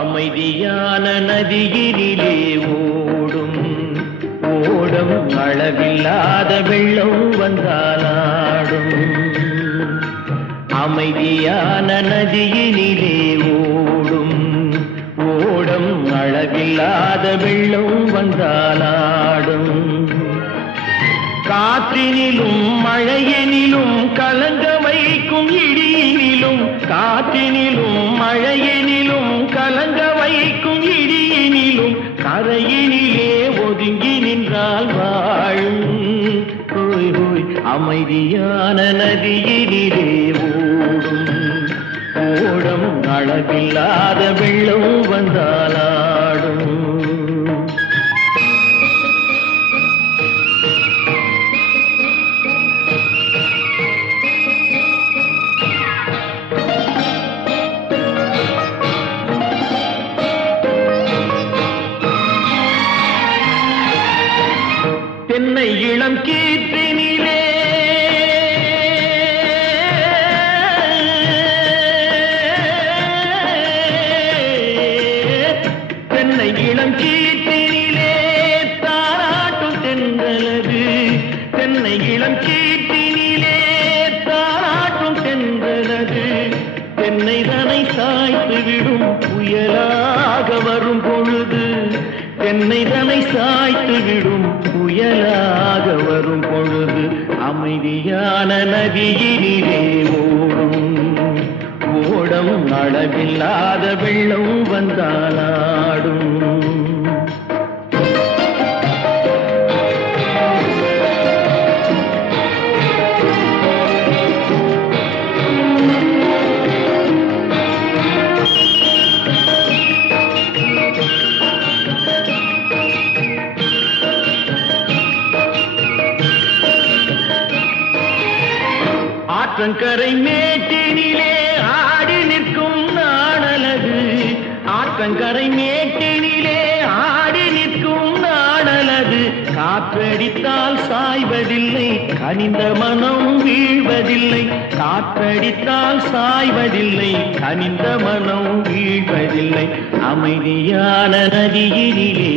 அமைதியான நதியினிலே ஓடும் ஓடம் அளவில்லாத வெள்ளம் வந்தாலாடும். அமைதியான நதியினிலே ஓடும் ஓடம் அளவில்லாத வெள்ளம் வந்தாலாடும். காற்றினிலும் மழையினிலும் கலங்க வைக்கும் இடியினிலும், காற்றினிலும் மழையினிலும் கலங்க வைக்கும் இடியினிலும், கரையினிலே ஒதுங்கி நின்றால் வாழும். ஹோய் ஹோய் அமைதியான நதியினிலே ஓடும் ஓடம் அளவில்லாத வெள்ளம் வந்தாலாடும். தென்னை இளம் கீற்றினிலே தென்னை இளம் கீற்றினிலே தாராட்டும் தென்றலது. தென்னை இளம் கீற்றினிலே தாராட்டும் தென்றலது. தென்னை தனை சாய்த்து விடும் புயலாக வரும் பொழுது, தென்னை தனை சாய்த்து விடும் புயலாக வரும் பொழுது, அமைதியான நதியினிலே ஓடும் ஓடம் அளவில்லாத வெள்ளம் வந்தாலாடும். ஆற்றங்கரை மேட்டினிலே ஆடி நிற்கும் நாணலது. ஆற்றங்கரை மேட்டினிலே ஆடி நிற்கும் நாணலது. காற்றடித்தால் சாய்வதில்லை, கனிந்த மனம் வீழ்வதில்லை. காற்றடித்தால் சாய்வதில்லை, கனிந்த மனம் வீழ்வதில்லை. அமைதியான நதியினிலே